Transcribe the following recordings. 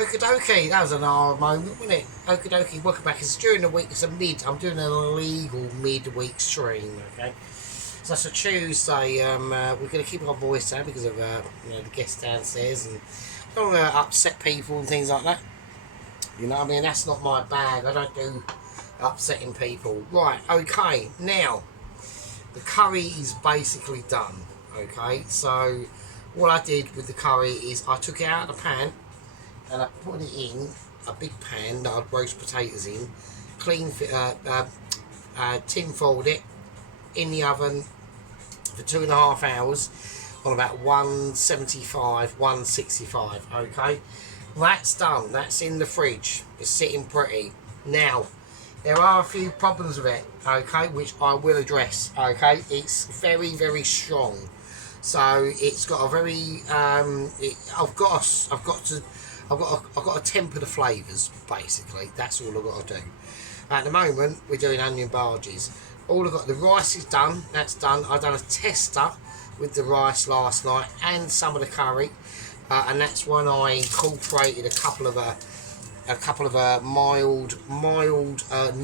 Okie dokie, that was an hour moment, wasn't it? Okie dokie, welcome back. It's during the week, I'm doing an illegal midweek stream, okay? So that's a Tuesday, we're going to keep our voice down because of the guests downstairs and don't want to upset people and things like that. You know what I mean? That's not my bag, I don't do upsetting people. Right, okay, now, the curry is basically done, okay? So, what I did with the curry is I took it out of the pan, and I put it in a big pan that I'd roast potatoes in, tin foiled it in the oven for 2.5 hours on about 175, 165, okay? That's done, that's in the fridge, it's sitting pretty. Now, there are a few problems with it, okay, which I will address, okay? It's very, very strong. So it's got a very, I've got to temper the flavours, basically. That's all I've got to do. At the moment, we're doing onion barges. All I've got, the rice is done, that's done. I've done a tester with the rice last night and some of the curry. And that's when I incorporated a couple of mild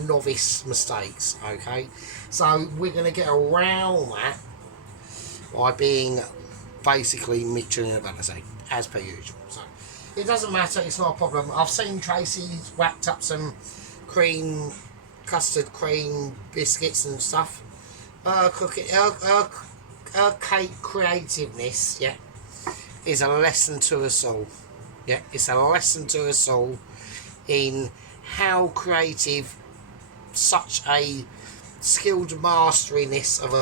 novice mistakes, okay? So we're going to get around that by being basically Mitchell and Vindaloo, as per usual. So it doesn't matter, it's not a problem. I've seen Tracy's whacked up some custard cream biscuits and stuff. Cooking, her cake creativeness, yeah, is a lesson to us all. Yeah, it's a lesson to us all in how creative such a skilled masteriness of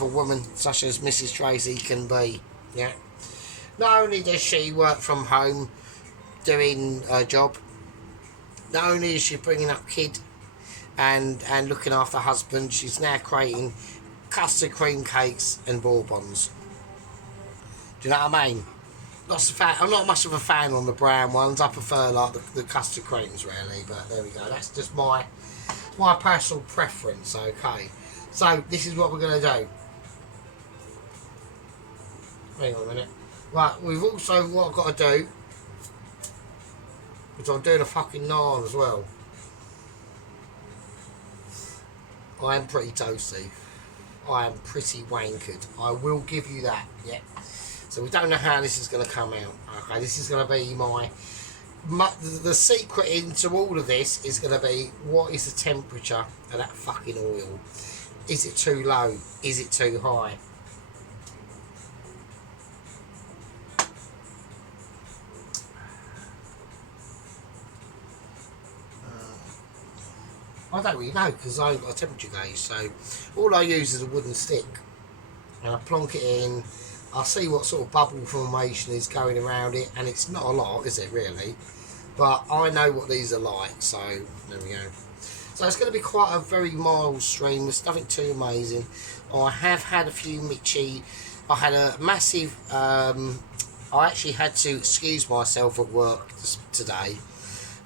a woman such as Mrs. Tracy can be. Yeah. Not only does she work from home doing her job, not only is she bringing up kid and looking after husband, she's now creating custard cream cakes and bourbons. Do you know what I mean? I'm not much of a fan on the brown ones. I prefer like the custard creams really, but there we go. That's just my personal preference, okay? So this is what we're going to do. Hang on a minute. Right, we've also, what I've got to do, because I'm doing a fucking naan as well. I am pretty toasty. I am pretty wankered. I will give you that, yeah. So we don't know how this is going to come out, okay? This is going to be the secret into all of this is going to be, what is the temperature of that fucking oil? Is it too low? Is it too high? I don't really know because I haven't got a temperature gauge, so all I use is a wooden stick and I plonk it in. I'll see what sort of bubble formation is going around it, and it's not a lot, is it really? But I know what these are like, so there we go. So it's going to be quite a very mild stream. There's nothing too amazing. I have had a few Mitchy. I had a massive. I actually had to excuse myself at work today,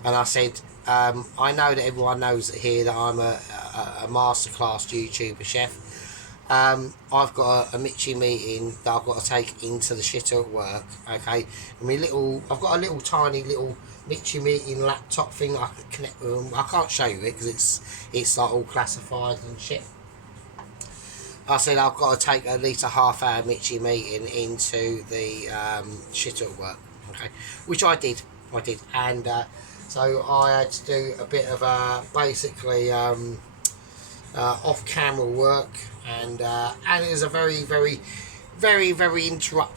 and I said, I know that everyone knows here that I'm a masterclass YouTuber chef. I've got a Mitchy meeting that I've got to take into the shitter at work, okay? I've got a little tiny little Mitchy meeting laptop thing that I can connect with them. I can't show you it because it's like all classified and shit. I said I've got to take at least a half-hour Mitchy meeting into the shitter at work, okay? Which I did, and so I had to do a bit of basically off-camera work, and it was a very, very, very, very integral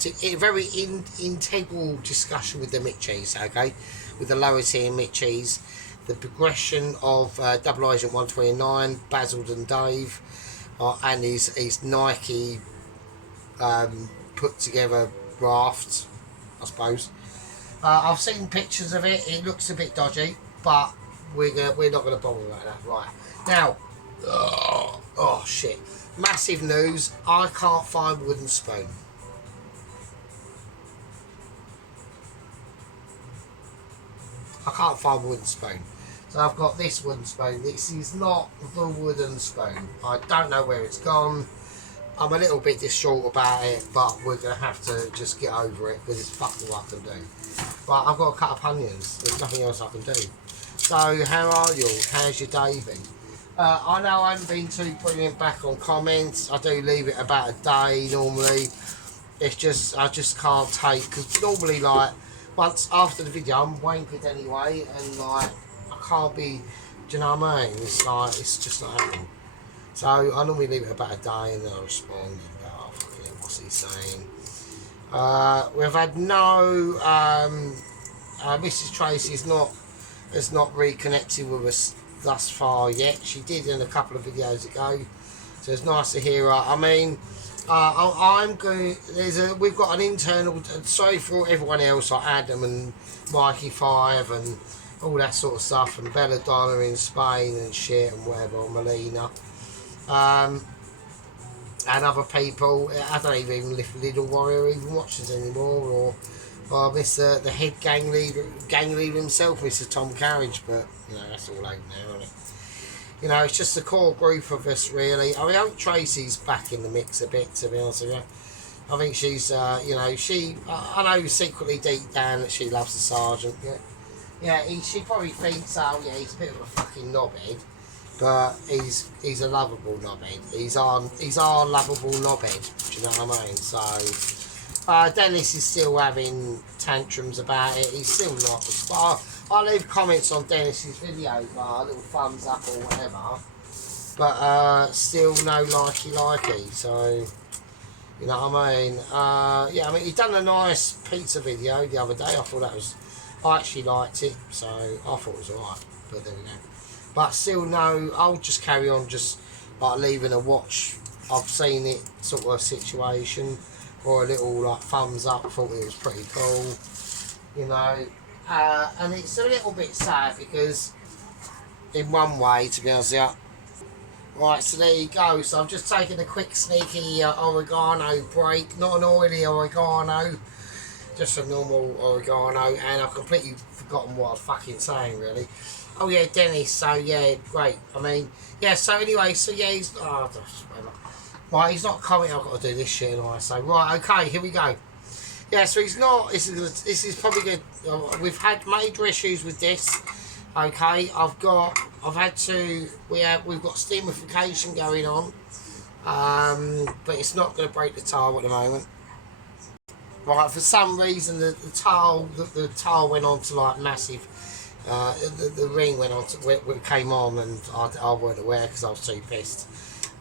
discussion with the Mitchies, okay, with the lower tier Mitchies, the progression of Double Agent 129, Basil and Dave, and his Nike put together raft, I suppose. I've seen pictures of it. It looks a bit dodgy, but we're not gonna bother about that. Right now, oh shit! Massive news. I can't find wooden spoon. I can't find wooden spoon. So I've got this wooden spoon. This is not the wooden spoon. I don't know where it's gone. I'm a little bit distraught about it, but we're going to have to just get over it because it's fucking what I can do. But I've got to cut up onions. There's nothing else I can do. So, how are you? How's your day been? I know I haven't been too brilliant back on comments. I do leave it about a day normally. It's just, I just can't take, because normally, like, once after the video, I'm wankered anyway, and, like, I can't be, do you know what I mean? It's like, it's just not happening. So, I normally leave it about a day, and then I respond, and oh, fucking, what's he saying? We've had no, Mrs. Tracy has not reconnected with us thus far yet. She did in a couple of videos ago, so it's nice to hear her. I mean, I'm going. We've got an internal. Sorry for everyone else, like Adam and Mikey Five and all that sort of stuff, and Belladonna in Spain and shit and whatever, or Melina, and other people. I don't even if Little Warrior even watches anymore, or Mr. the head gang leader himself, Mr. Tom Carriage, but you know that's all over now, isn't it? You know, it's just a core group of us, really. I mean, I think Tracy's back in the mix a bit, to be honest with you. I think she's, you know, I know secretly deep down that she loves the sergeant. Yeah, she probably thinks, oh yeah, he's a bit of a fucking knobhead, but he's a lovable knobhead. He's our lovable knobhead. Do you know what I mean? So. Dennis is still having tantrums about it. He's still not. But I leave comments on Dennis's videos, like a little thumbs up or whatever. But still no likey. So you know what I mean. Yeah, I mean he done a nice pizza video the other day. I actually liked it, so I thought it was alright. But there we go. But still no. I'll just carry on, just like leaving a watch. I've seen it sort of situation. Or a little like thumbs up, thought it was pretty cool, you know, and it's a little bit sad because in one way, to be honest with you. Right, so there you go. So I've just taken a quick sneaky oregano break, not an oily oregano, just a normal oregano, and I've completely forgotten what I was fucking saying really. Oh yeah, Dennis, so yeah, great. I mean, yeah, so anyway, so yeah, he's right, he's not coming. I've got to do this shit, and I say, right, okay, here we go. Yeah, so he's not. This is probably good. We've had major issues with this. Okay, we've got steamification going on, but it's not going to break the tile at the moment. Right, for some reason the tile went on to like massive. The ring went on to came on, and I weren't aware because I was too pissed.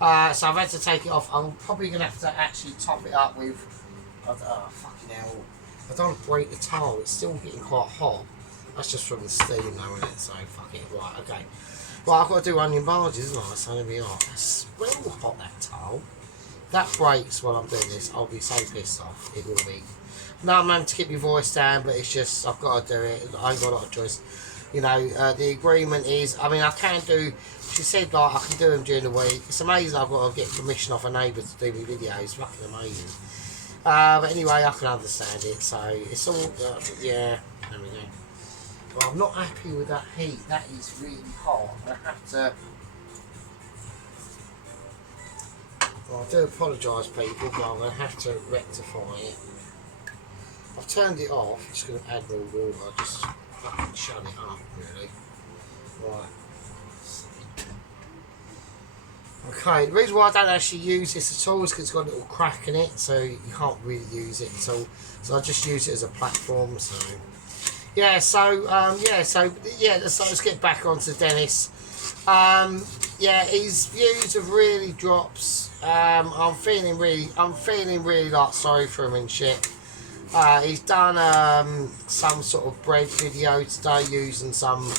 So I've had to take it off. I'm probably going to have to actually top it up with... fucking hell. I don't want to break the tile. It's still getting quite hot. That's just from the steam though, isn't it? So, fuck it. Right, okay. Well, I've got to do onion barges, isn't I? So there we are. It's well hot, that tile. If that breaks while I'm doing this, I'll be so pissed off. It will be. No, I'm having to keep my voice down, but it's just, I've got to do it. I ain't got a lot of choice. You know, the agreement is, I mean, I can do... She said, like, I can do them during the week. It's amazing I've got to get permission off a neighbour to do my videos. Fucking amazing. But anyway, I can understand it. So, it's all... yeah, there we go. Well, I'm not happy with that heat. That is really hot. I'm going to have to... Well, I do apologise, people, but I'm going to have to rectify it. I've turned it off. I'm just going to add more water. Just fucking shut it up, really. Right. Okay, the reason why I don't actually use this at all is because it's got a little crack in it, so you can't really use it at all. So I just use it as a platform. So yeah, so let's get back onto Dennis. Yeah, his views have really dropped. I'm feeling really like sorry for him and shit. He's done some sort of bread video today using some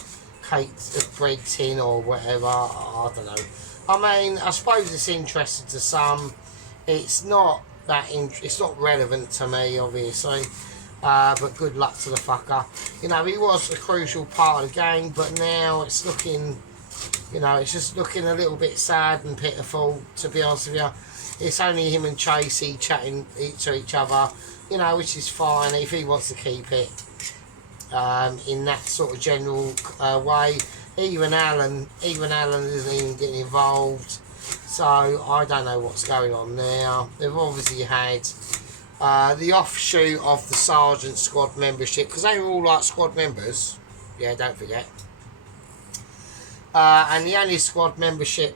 cake bread tin or whatever. I don't know. I mean, I suppose it's interesting to some. It's not it's not relevant to me, obviously. But good luck to the fucker. You know, he was a crucial part of the game, but now it's looking, you know, it's just looking a little bit sad and pitiful, to be honest with you. It's only him and Tracy chatting to each other, you know, which is fine if he wants to keep it in that sort of general way. Even Alan isn't even getting involved, so I don't know what's going on now. They've obviously had The offshoot of the sergeant squad membership, because they were all like squad members. Yeah, don't forget. And the only squad membership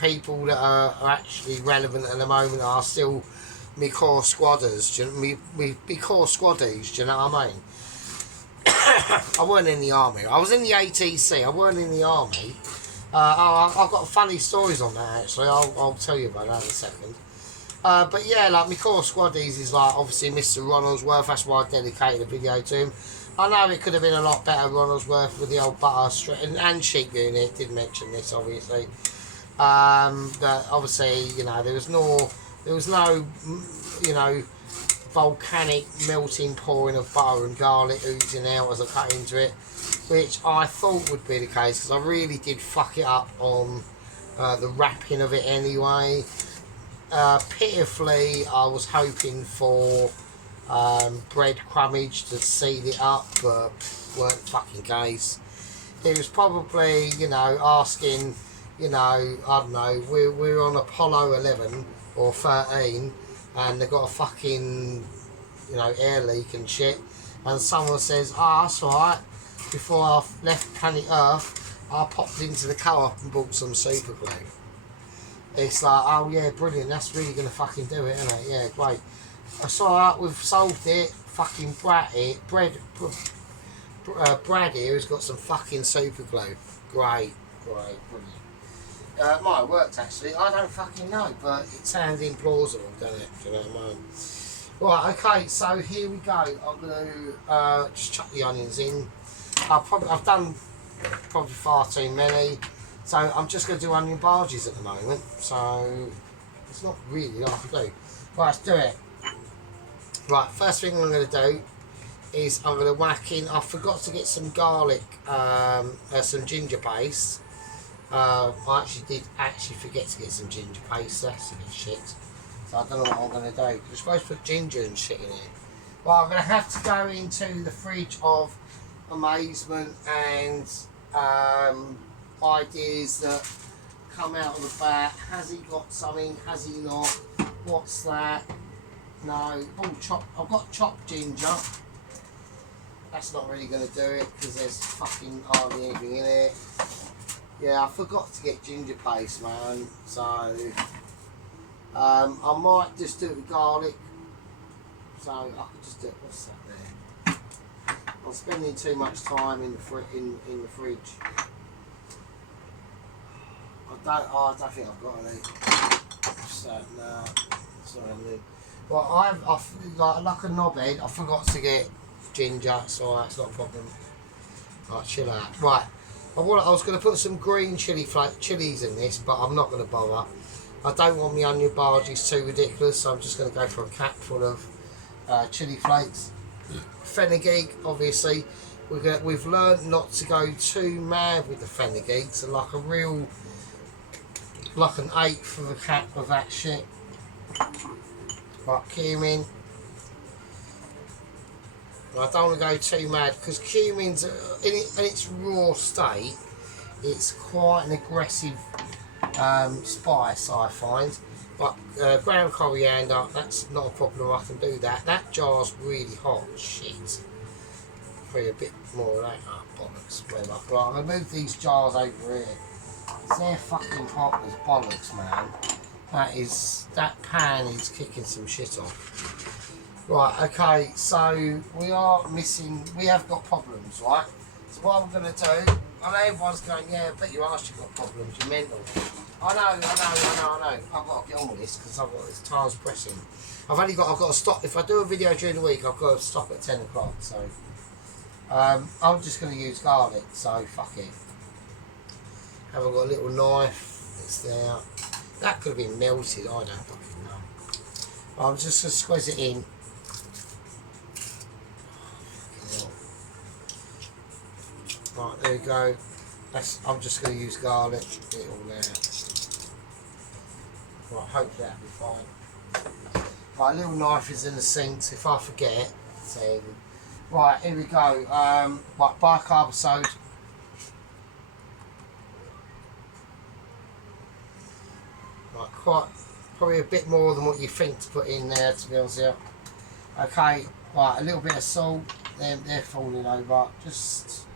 people that are actually relevant at the moment are still me core squadders, me core squaddies, do you know what I mean? I weren't in the army. I was in the ATC. I weren't in the army. I've got funny stories on that actually. I'll tell you about that in a second. But yeah, like my core squaddies is like obviously Mr. Ronaldsworth. That's why I dedicated a video to him. I know it could have been a lot better, Ronaldsworth, with the old butter and sheep unit. Did mention this obviously. But obviously, you know, there was no, you know, volcanic melting pouring of butter and garlic oozing out as I cut into it, which I thought would be the case because I really did fuck it up on the wrapping of it anyway. Pitifully, I was hoping for bread crumbage to seal it up, but weren't fucking case. It was probably, you know, asking, you know, I don't know, we're on Apollo 11 or 13 and they've got a fucking, you know, air leak and shit, and someone says, that's alright, before I left planet Earth I popped into the co-op and bought some super glue. It's like, oh yeah, brilliant, that's really going to fucking do it, isn't it? Yeah, great. That's alright, we've solved it. Fucking Brad here has got some fucking super glue. Great, brilliant. It might have worked actually, I don't fucking know, but it sounds implausible, doesn't it? Do you know what I mean? Right, okay, so here we go. I'm going to just chuck the onions in. I've done probably far too many, so I'm just going to do onion barges at the moment, so it's not really a lot to do. Right, let's do it. Right, first thing I'm going to do is I'm going to whack in, I forgot to get some garlic, some ginger paste. I actually did forget to get some ginger paste, that's a bit shit. So I don't know what I'm going to do. You're supposed to put ginger and shit in here. Well, I'm going to have to go into the fridge of amazement and ideas that come out of the bat. Has he got something? Has he not? What's that? No. Oh, I've got chopped ginger. That's not really going to do it because there's fucking hardly anything in it. Yeah, I forgot to get ginger paste, man. So I might just do it with garlic. So I could just do it. What's that there? I'm spending too much time in the fridge. I don't think I've got any. What's that? No. Sorry, well, like a knobhead, I forgot to get ginger, so that's not a problem. Right, chill out. Right, I was going to put some green chilies in this, but I'm not going to bother. I don't want my onion barges too ridiculous, so I'm just going to go for a cap full of chili flakes. Fenugreek, obviously, we've learned not to go too mad with the fenugreek, so like an eighth of a cap of that shit. Right, cumin. I don't want to go too mad because cumin's in its raw state, it's quite an aggressive spice, I find. But ground coriander, that's not a problem, I can do that. That jar's really hot, shit. Probably a bit more of that. Oh, bollocks, whatever. Right, I'm going to move these jars over here. They're fucking hot as bollocks, man. That pan is kicking some shit off. Right, okay, so we have got problems, right? So what I'm going to do, I know everyone's going, yeah, I bet your ass you've got problems, you're mental. I know. I've got to get on with this because this time's pressing. I've got to stop. If I do a video during the week, I've got to stop at 10 o'clock, so. I'm just going to use garlic, so fuck it. Have I got a little knife? It's there. That could have been melted, I don't fucking know. I'm just going to squeeze it in. Right, there we go. I'm just going to use garlic. Get it all there. Right, hopefully that'll be fine. Right, little knife is in the sink, so if I forget, then... Right, here we go. Right, bicarbonate. Right, probably a bit more than what you think to put in there, to be honest with you. Okay, right, a little bit of salt. They're falling over. Just,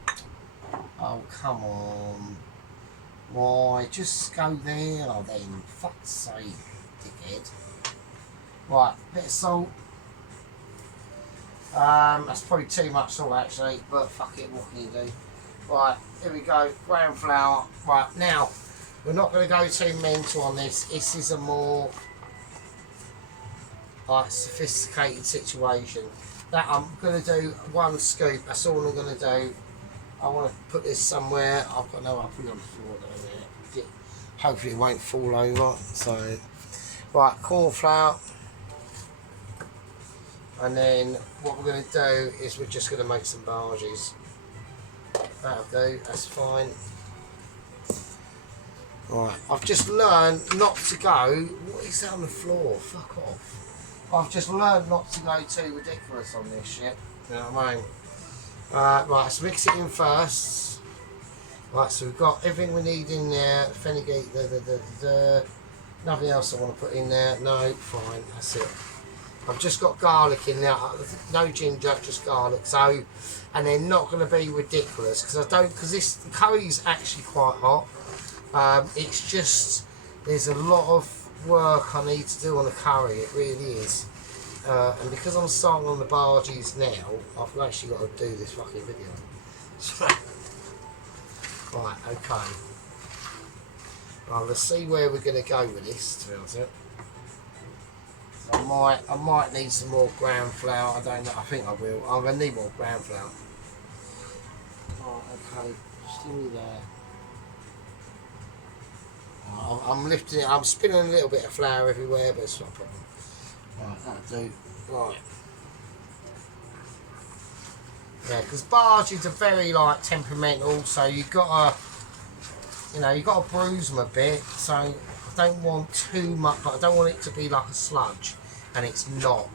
oh come on. Why? Just go there then. Fuck's sake, dickhead. Right, bit of salt. That's probably too much salt actually, but fuck it, what can you do? Right, here we go, brown flour. Right, now, we're not going to go too mental on this. This is a more like sophisticated situation. That I'm going to do 1 scoop, that's all I'm going to do. I want to put this somewhere. I've got no, I'll put it on the floor down there. Hopefully it won't fall over. So, right, corn flour. And then what we're going to do is we're just going to make some barges. That'll do, that's fine. Right, I've just learned not to go. What is that on the floor? Fuck off. I've just learned not to go too ridiculous on this shit. You know what I mean? Right, let's mix it in first. Right, so we've got everything we need in there. Fenugreek, nothing else I want to put in there. No, fine, that's it. I've just got garlic in there, no ginger, just garlic. So, and they're not going to be ridiculous because this curry's actually quite hot. It's just there's a lot of work I need to do on the curry. It really is. And because I'm starting on the barges now, I've actually got to do this fucking video. So, right, okay. Well, let's see where we're going to go with this. To be honest. I might need some more ground flour. I don't know. I think I will. I'm going to need more ground flour. Right, okay. Still there. I'm lifting it. I'm spinning a little bit of flour everywhere, but it's not a problem. Right, that'll do. Right. Yeah, because barges are very like temperamental, so you've got to bruise them a bit. So I don't want too much. But I don't want it to be like a sludge, and it's not.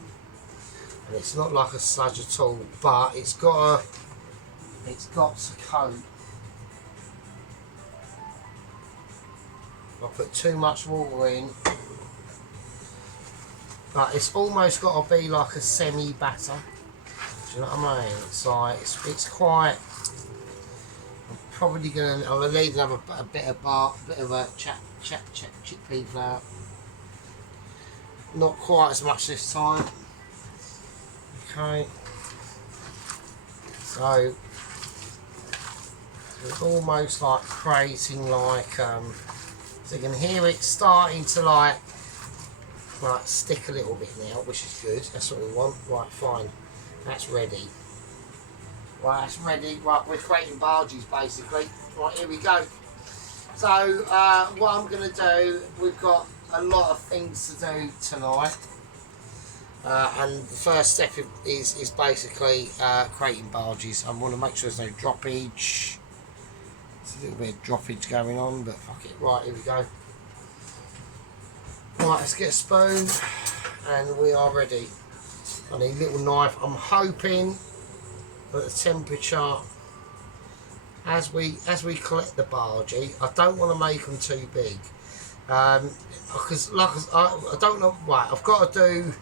And it's not like a sludge at all. But it's got to coat. I put too much water in. But it's almost got to be like a semi-batter. Do you know what I mean? It's like it's quite. I'm probably gonna need another a bit of chickpea flour. Not quite as much this time. Okay. So it's almost like creating like so you can hear it starting to like stick a little bit now, which is good. That's what we want. Right, fine. That's ready. Right, that's ready. Right, we're creating barges basically. Right, here we go. So what I'm going to do, we've got a lot of things to do tonight. And the first step is basically creating barges. I want to make sure there's no droppage. There's a little bit of droppage going on, but fuck it. Right, here we go. Right, let's get a spoon, and we are ready. I need a little knife. I'm hoping that the temperature, as we collect the bargee, I don't want to make them too big, because I don't know. Right, I've got to do.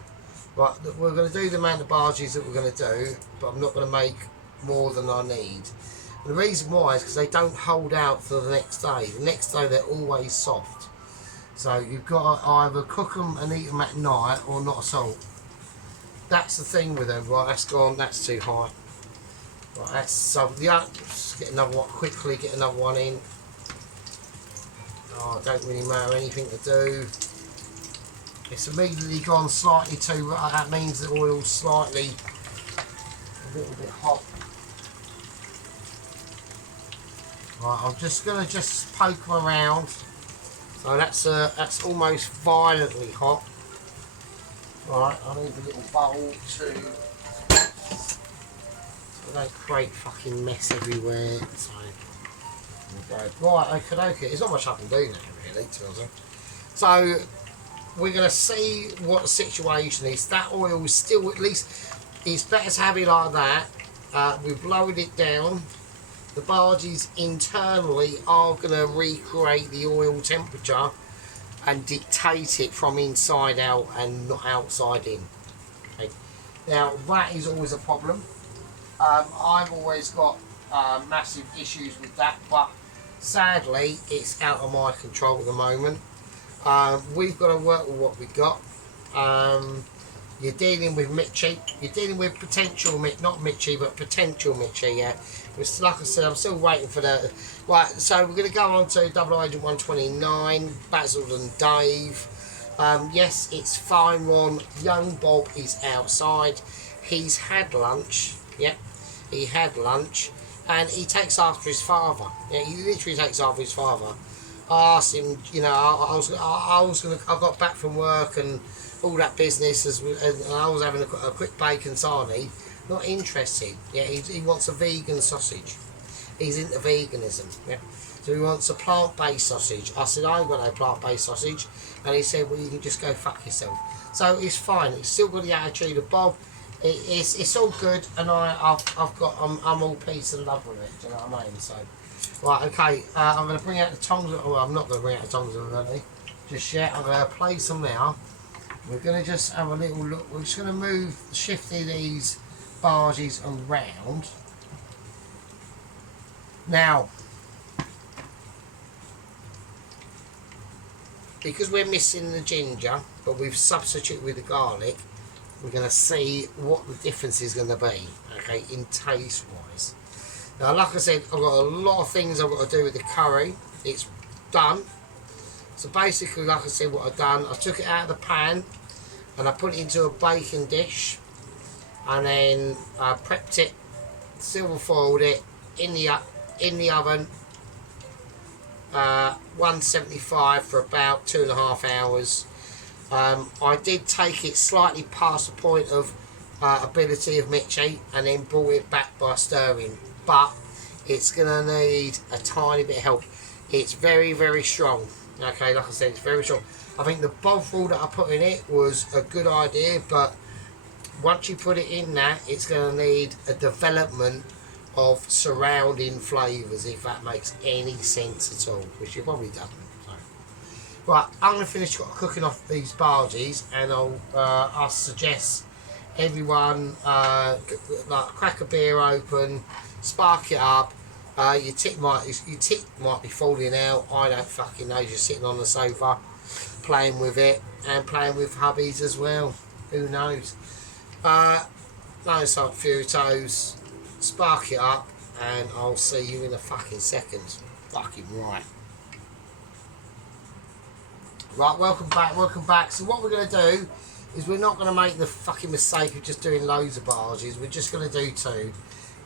Right, we're going to do the amount of barges that we're going to do, but I'm not going to make more than I need. And the reason why is because they don't hold out for the next day. The next day they're always soft. So you've got to either cook them and eat them at night or not at all. That's the thing with them. Right, that's gone. That's too high. Right, that's so yeah. Just get another one quickly. Get another one in. Oh, it don't really matter anything to do. It's immediately gone slightly too. That means the oil's slightly a little bit hot. Right, I'm just gonna poke them around. So that's almost violently hot. Right, I need a little bowl so I don't create fucking mess everywhere. So there we go. Right, okay. There's not much I can do now, really, to be honest. So we're gonna see what the situation is. That oil is still, at least, it's better to have it like that. We've lowered it down. The barges internally are going to recreate the oil temperature and dictate it from inside out and not outside in. Okay. Now that is always a problem. I've always got massive issues with that, but sadly it's out of my control at the moment. We've got to work with what we've got. You're dealing with Mitchie. You're dealing with potential not Mitchie, but potential Mitchie. Yeah, which, like I said, I'm still waiting for the. Right, so we're going to go on to Double Agent 129, Basil and Dave. Yes, it's fine. One young Bob is outside. He's had lunch. Yep, he had lunch, and he takes after his father. Yeah, he literally takes after his father. I asked him, you know, I got back from work and all that business, and I was having a quick bacon sarnie. Not interested. Yeah, he wants a vegan sausage. He's into veganism. Yeah, so he wants a plant-based sausage. I said I ain't got no plant-based sausage, and he said, well, you can just go fuck yourself. So it's fine. It's still got the attitude of Bob. It's all good, and I'm all peace and love with it. Do you know what I mean? So, right, okay. I'm going to bring out the tongs. Well, I'm not going to bring out the tongs already just yet. I'm going to place them now. We're going to just have a little look. We're just going to shift these barges around. Now, because we're missing the ginger, but we've substituted with the garlic, we're going to see what the difference is going to be, okay, in taste wise. Now, like I said, I've got a lot of things I've got to do with the curry. It's done. So basically, like I said, what I've done, I took it out of the pan and I put it into a baking dish, and then I prepped it, silver foiled it in the oven, 175 for about 2.5 hours. I did take it slightly past the point of ability of Mitchie, and then brought it back by stirring, but it's going to need a tiny bit of help. It's very, very strong. Okay, like I said, it's very strong. I think the bovril that I put in it was a good idea, but once you put it in that, it's going to need a development of surrounding flavours, if that makes any sense at all, which it probably doesn't. So. Right, I'm going to finish cooking off these barges, and I'll suggest everyone like crack a beer open, spark it up. Your tip might be falling out. I don't fucking know. You're sitting on the sofa, playing with it, and playing with hubbies as well. Who knows? No salt Furitos. Spark it up, and I'll see you in a fucking second. Fucking right. Right, welcome back. So what we're going to do is we're not going to make the fucking mistake of just doing loads of barges. We're just going to do 2.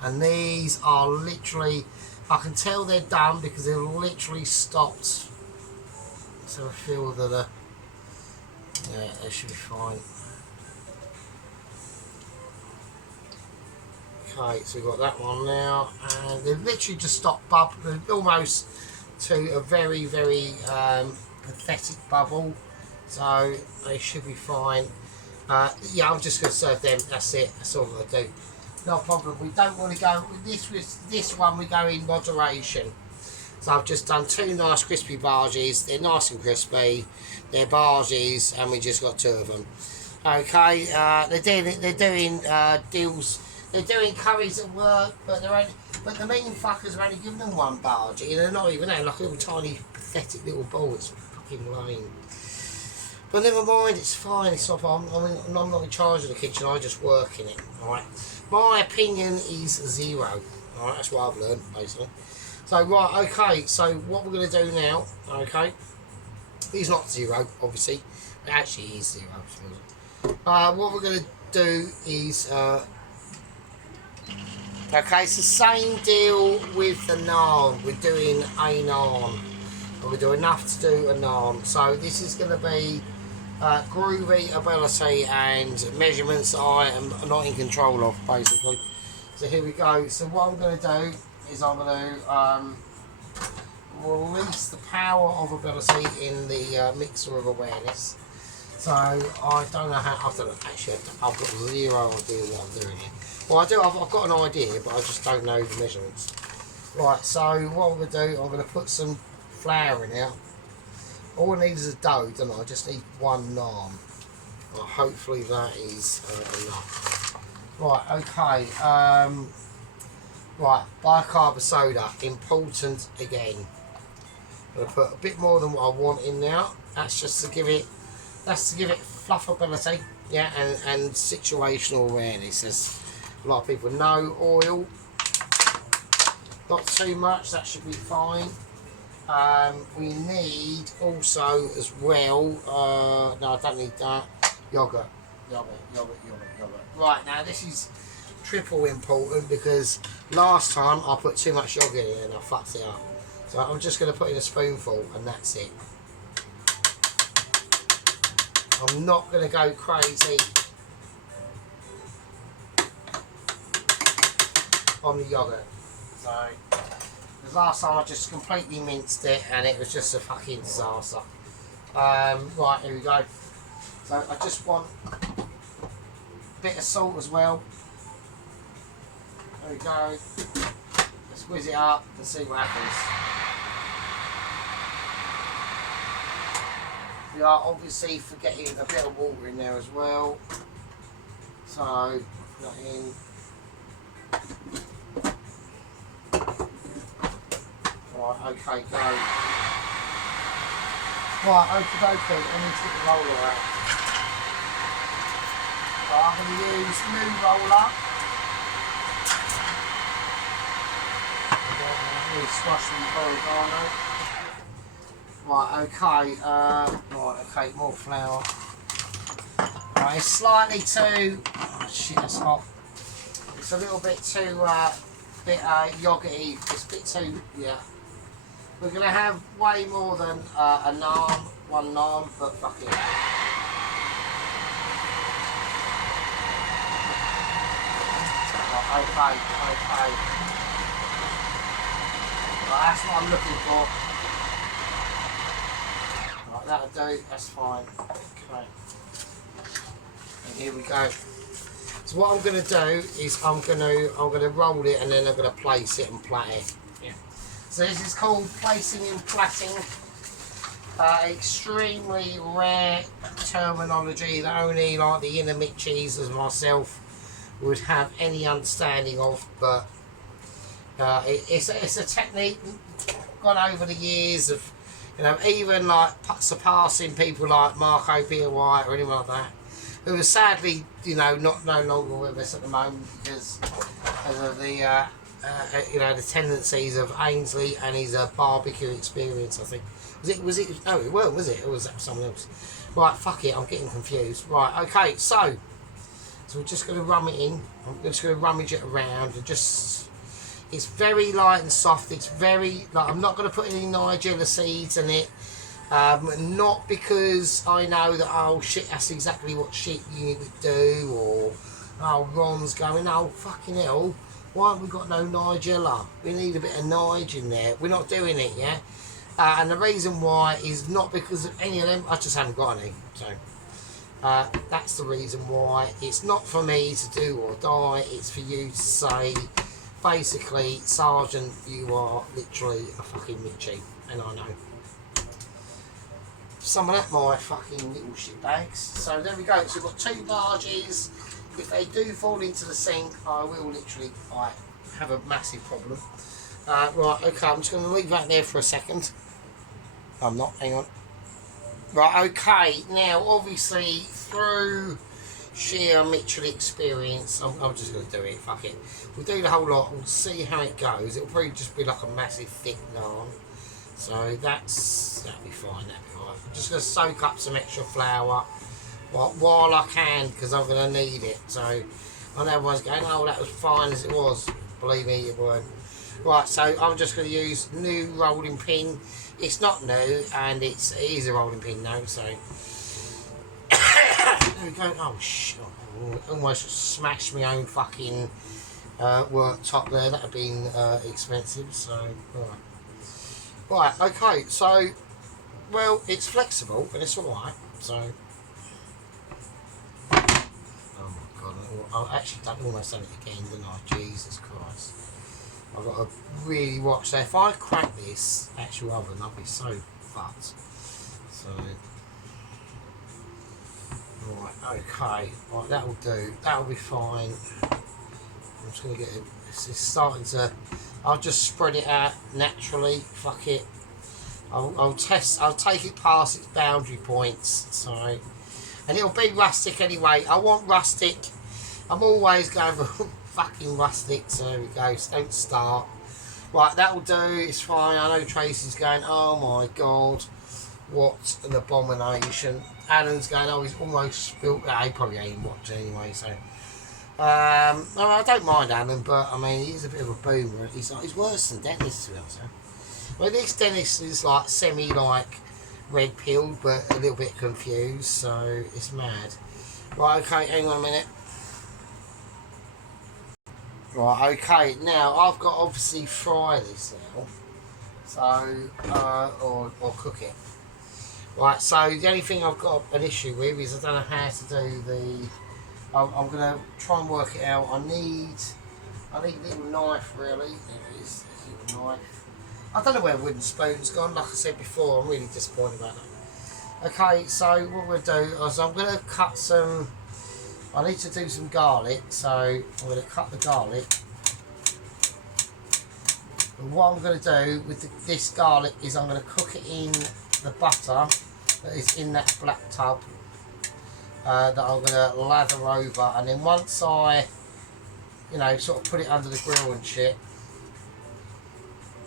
And these are literally, I can tell they're done because they're literally stopped. So I feel that yeah, they should be fine. Okay, so we've got that one now, and they've literally just stopped bubbling, almost to a very, very pathetic bubble, so they should be fine. Yeah, I'm just going to serve them, that's it, that's all I'm going to do. No problem. We don't want to go with this one, we go in moderation. So I've just done 2 nice crispy barges, they're nice and crispy, they're barges, and we just got 2 of them. Okay, they're doing deals. They're doing curries at work, but the mean fuckers are only giving them 1 barge. They're not even there, like a little tiny pathetic little bowl. It's fucking lame. But never mind, it's fine. It's not. I'm not in charge of the kitchen. I just work in it. All right. My opinion is 0. All right, that's what I've learned basically. So right, okay. So what we're going to do now? Okay, he's not 0, obviously. It actually is 0. What we're going to do is. Okay, it's the same deal with the naan. We're doing a naan. We'll do enough to do a naan. So this is going to be groovy ability and measurements that I am not in control of, basically. So here we go. So what I'm going to do is I'm going to release the power of ability in the mixer of awareness. So I don't know how. I don't know. Actually, I've got 0 idea what I'm doing here. Well, I do. I've got an idea, but I just don't know the measurements. Right. So what I'm going to do, I'm going to put some flour in here. All I need is a dough, don't I? I just need 1 naan. Well, hopefully that is enough. Right, okay. Right, bicarb soda, important again. I'm gonna put a bit more than what I want in now. That's just to give it, fluffability, yeah, and situational awareness. As a lot of people know, oil, not too much. That should be fine. We need also as well. No, I don't need that. Yogurt. Right, now this is triple important because last time I put too much yogurt in and I fucked it up. So I'm just going to put in a spoonful and that's it. I'm not going to go crazy on the yogurt. So, because last time I just completely minced it and it was just a fucking disaster. Right, here we go. So I just want a bit of salt as well. There we go. Let's whiz it up and see what happens. We are obviously forgetting a bit of water in there as well. So put that in. Right, okay, go. Right, okie dokie, I need to get the roller out. So I'm going to use new roller. Really squash the oregano. Right, okay, okay, more flour. Right, it's slightly too, oh shit, that's hot. It's a little bit too, yogurty, it's a bit too, yeah. We're going to have way more than a naan, one naan, but fuck it. Right, okay. Right, that's what I'm looking for. Right, that'll do, that's fine. Okay. And here we go. So what I'm going to do is I'm going to roll it and then I'm going to place it and plait it. Yeah. So this is called placing and plaiting. Extremely rare terminology that only like the inner Mitchies as myself would have any understanding of, but it's a technique gone over the years of, you know, even like surpassing people like Marco Peter White or anyone like that, who is sadly, you know, no longer with us at the moment because of the you know, the tendencies of Ainsley and his barbecue experience. I think was it no, it weren't, was it? Or was that someone else? Right, fuck it, I'm getting confused. Right, okay, so we're just going to rum it in. I'm just going to rummage it around and just, it's very light and soft. It's very, like, I'm not going to put any Nigella seeds in it. Not because I know that, oh shit, that's exactly what shit you would do, or oh, Ron's going, oh fucking hell, why haven't we got no Nigella? We need a bit of Nige in there. We're not doing it, yeah? And the reason why is not because of any of them, I just haven't got any, so that's the reason why. It's not for me to do or die, it's for you to say, basically, Sergeant, you are literally a fucking Mitchie, and I know. Some of that my fucking little shit bags. So there we go, so we've got 2 barges. If they do fall into the sink, I will literally have a massive problem. Right, okay, I'm just going to leave that there for a second. I'm not, hang on. Right, okay, now obviously through sheer Mitchell experience, I'm just going to do it, fuck it. We'll do the whole lot, we'll see how it goes. It'll probably just be like a massive thick naan. So that'll be fine, that'll be alright. I'm just going to soak up some extra flour while I can, because I'm going to need it. So I know everyone's going, oh, that was fine as it was. Believe me, it weren't. Right, so I'm just going to use new rolling pin. It's not new, and it is a rolling pin now, so there we go. Oh shit, almost smashed my own fucking worktop there. That would have been expensive, so right, okay, so well, it's flexible and it's alright, so oh my god, I actually almost done it again, didn't I? Jesus Christ, I've got to really watch. So if I crack this actual oven, I'll be so fucked. So right, okay, right, that'll do, that'll be fine. I'm just going to get it. It's starting to. I'll just spread it out naturally. Fuck it. I'll test. I'll take it past its boundary points. So, and it'll be rustic anyway. I want rustic. I'm always going for fucking rustic. So there we go. So don't start. Right, that'll do. It's fine. I know Tracy's going. Oh my god, what an abomination. Alan's going. Oh, he's almost spilt. He probably ain't watching anyway. So. No, I don't mind Alan, but I mean he's a bit of a boomer. He's worse than Dennis, to be honest. Well, this Dennis is like semi red pilled, but a little bit confused, so it's mad. Right, okay, hang on a minute. Right, okay, now I've got to obviously fry this now, so or cook it. Right, so the only thing I've got an issue with is I don't know how to do the. I'm going to try and work it out. I need a little knife, really. There it is, a little knife. I don't know where wooden spoon's gone. Like I said before, I'm really disappointed about that. Okay, so what we'll do is I'm going to cut some. I need to do some garlic, so I'm going to cut the garlic. And what I'm going to do with this garlic is I'm going to cook it in the butter that is in that black tub. That I'm going to lather over, and then once I, sort of put it under the grill and shit.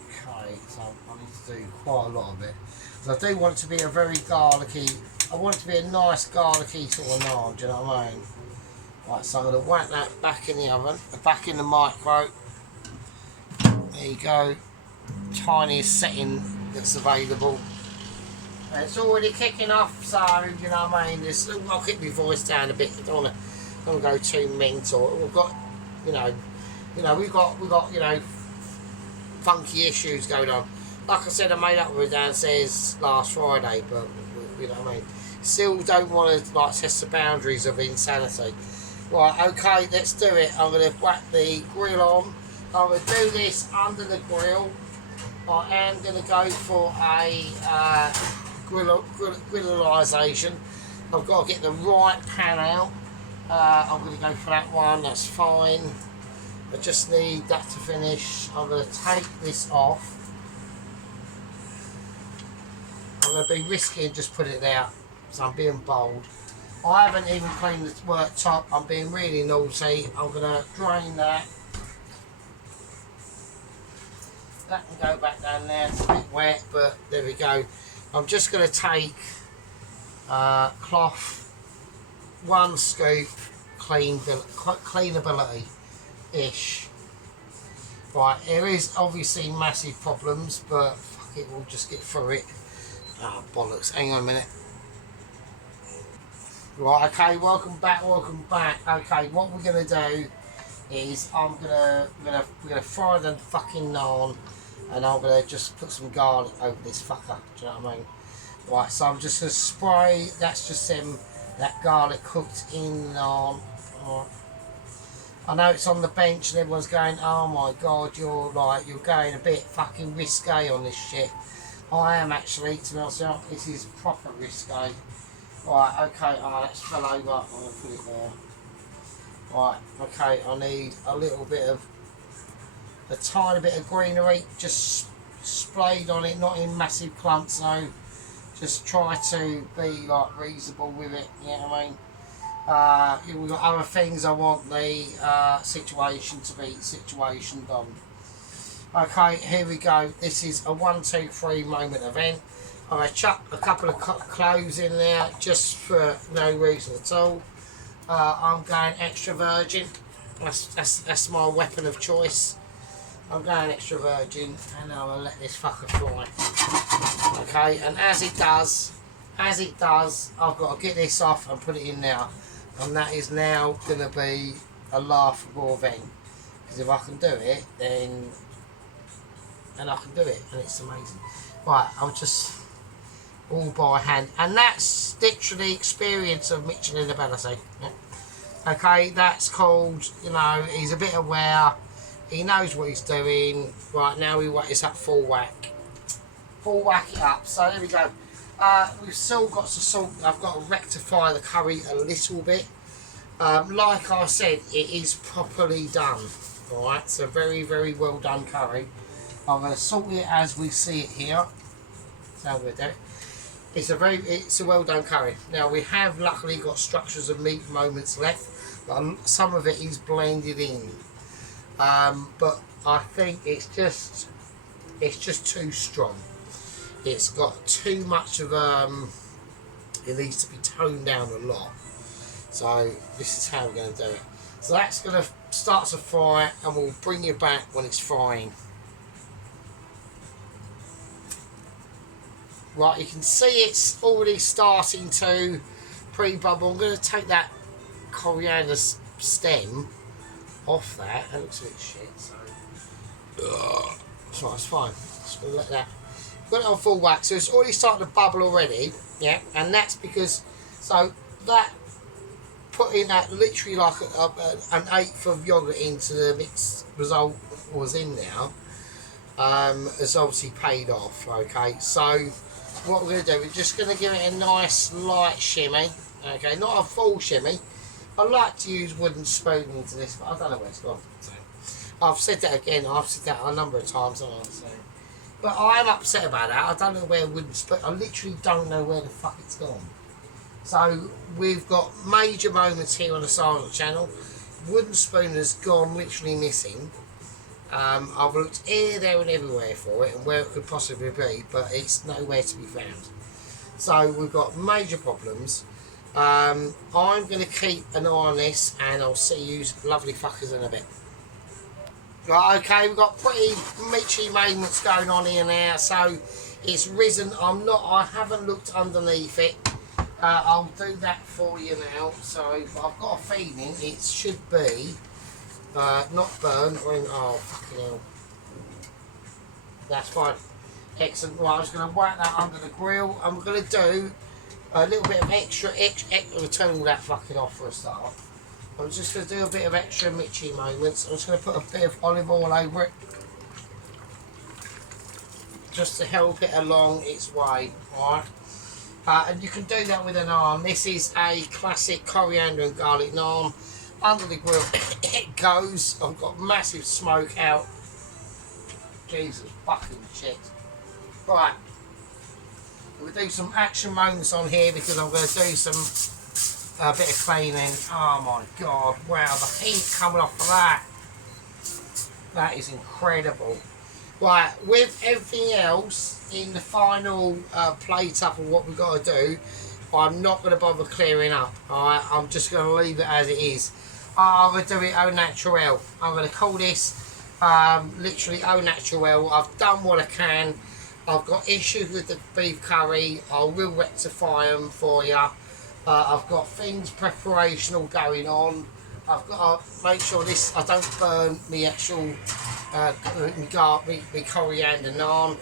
Okay, so I need to do quite a lot of it. Because I do want it to be a very garlicky, I want it to be a nice garlicky sort of naan, do you know what I mean? Right, so I'm going to whack that back in the oven, back in the micro. There you go. Tiniest setting that's available. And it's already kicking off, so you know what I mean. I'll keep my voice down a bit. I don't want to go too mental. We've got, we've got funky issues going on. Like I said, I made up with it downstairs last Friday, but you know what I mean. Still don't want to test the boundaries of insanity. Right, okay, let's do it. I'm going to whack the grill on. I'm going to do this under the grill. I am going to go for a grillization. I've got to get the right pan out. I'm going to go for that one, that's fine. I just need that to finish. I'm going to take this off. I'm going to be risky and just put it out, so I'm being bold. I haven't even cleaned the worktop. I'm being really naughty. I'm going to drain that. That can go back down there. It's a bit wet, but there we go. I'm just going to take cloth, 1 scoop, cleanability-ish. Right, there is obviously massive problems, but fuck it, we'll just get through it. Oh, bollocks. Hang on a minute. Right, okay, welcome back. Okay, what we're going to do is we're gonna fry the fucking naan, and I'm going to just put some garlic over this fucker, do you know what I mean? Right, so I'm just going to spray, that's just that garlic cooked in the naan. Right. I know it's on the bench and everyone's going, oh my god, you're going a bit fucking risque on this shit. I am actually, to be honest, this is proper risque. Right, okay, that's fell over, I'm going to put it there. Right, okay, I need a tiny bit of greenery, just sprayed on it, not in massive clumps, so just try to be reasonable with it, you know what I mean? We've got other things I want the situation to be situation done. Okay, here we go. This is a 1, 2, 3 moment event. I'm going to chuck a couple of cloves in there just for no reason at all. I'm going extra virgin. That's my weapon of choice. I'm going extra virgin, and I'm going to let this fucker fry. Okay, and as it does, I've got to get this off and put it in now. And that is now going to be a laughable event. Because if I can do it, then I can do it, and it's amazing. Right, I'll just all by hand, and that's literally experience of Michelin ability. Yeah. Okay, that's called, he's a bit aware, he knows what he's doing. Right, now we whack this up full whack it up. So there we go. We've still got some salt. I've got to rectify the curry a little bit. Like I said, it is properly done. Alright, so very, very well done curry. I'm going to salt it as we see it here. That's how we do it. It's a well done curry. Now we have luckily got structures of meat moments left, but some of it is blended in. But I think it's just too strong. It's got too much of it needs to be toned down a lot. So this is how we're going to do it. So that's going to start to fry, and we'll bring you back when it's frying. Right, you can see it's already starting to pre-bubble. I'm going to take that coriander stem off that. That looks a bit shit, so it's right, it's fine. Just going to let that. Got it on full wax, so it's already starting to bubble already. Yeah, and that's because that putting that literally like an eighth of yogurt into the mix result was in now has obviously paid off. Okay, so what we're going to do, we're just going to give it a nice light shimmy. Okay, not a full shimmy. I like to use wooden spoon into this, but I don't know where it's gone. So I've said that again. I've said that a number of times. But I am upset about that. I don't know where wooden spoon. I literally don't know where the fuck it's gone. So we've got major moments here on the Silent Channel. Wooden spoon has gone literally missing. I've looked here, there and everywhere for it and where it could possibly be, but it's nowhere to be found. So we've got major problems. I'm going to keep an eye on this, and I'll see you lovely fuckers in a bit. Right, okay, we've got pretty meaty moments going on here now, so it's risen. I haven't looked underneath it. I'll do that for you now. So I've got a feeling it should be not burnt. Oh fucking hell! That's fine. Excellent. Right, I'm just going to whack that under the grill. I'm going to do a little bit of extra. Turn all that fucking off for a start. I'm just going to do a bit of extra Mitchy moments. I'm just going to put a bit of olive oil over it, just to help it along its way. Alright. And you can do that with a naan. This is a classic coriander and garlic naan. Under the grill it goes. I've got massive smoke out. Jesus fucking shit. Right. We'll do some action moments on here because I'm going to do some a bit of cleaning. Oh my god, wow, the heat coming off of that. That is incredible. Right, with everything else in the final plate up of what we've got to do, I'm not going to bother clearing up. Alright, I'm just going to leave it as it is. I'm going to do it au naturel. I'm going to call this literally au naturel. I've done what I can. I've got issues with the beef curry. I will rectify them for you. I've got things preparational going on. I've got to make sure I don't burn the actual me coriander naan.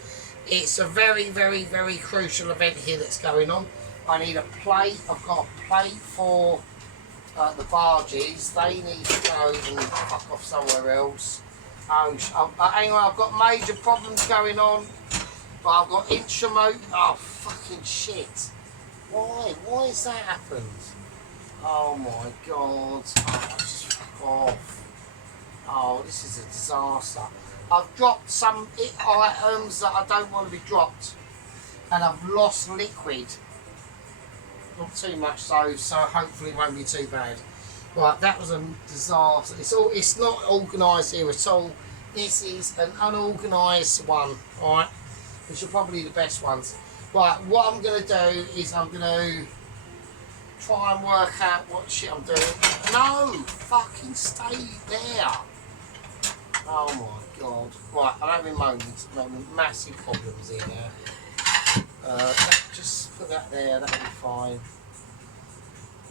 It's a very, very, very crucial event here that's going on. I need a plate. I've got a plate for the barges. They need to go and fuck off somewhere else. Anyway, I've got major problems going on. But I've got intramote. Oh, fucking shit. Why? Why has that happened? Oh my god. Oh, just fuck off. Oh, this is a disaster. I've dropped some items that I don't want to be dropped. And I've lost liquid. Not too much so hopefully it won't be too bad. Right, that was a disaster. It's not organised here at all. This is an unorganised one, alright? Which are probably the best ones. Right, what I'm going to do is I'm going to try and work out what shit I'm doing. No! Fucking stay there! Oh my god. Right, I'm having moments. I'm having massive problems here now. Just put that there, that'll be fine.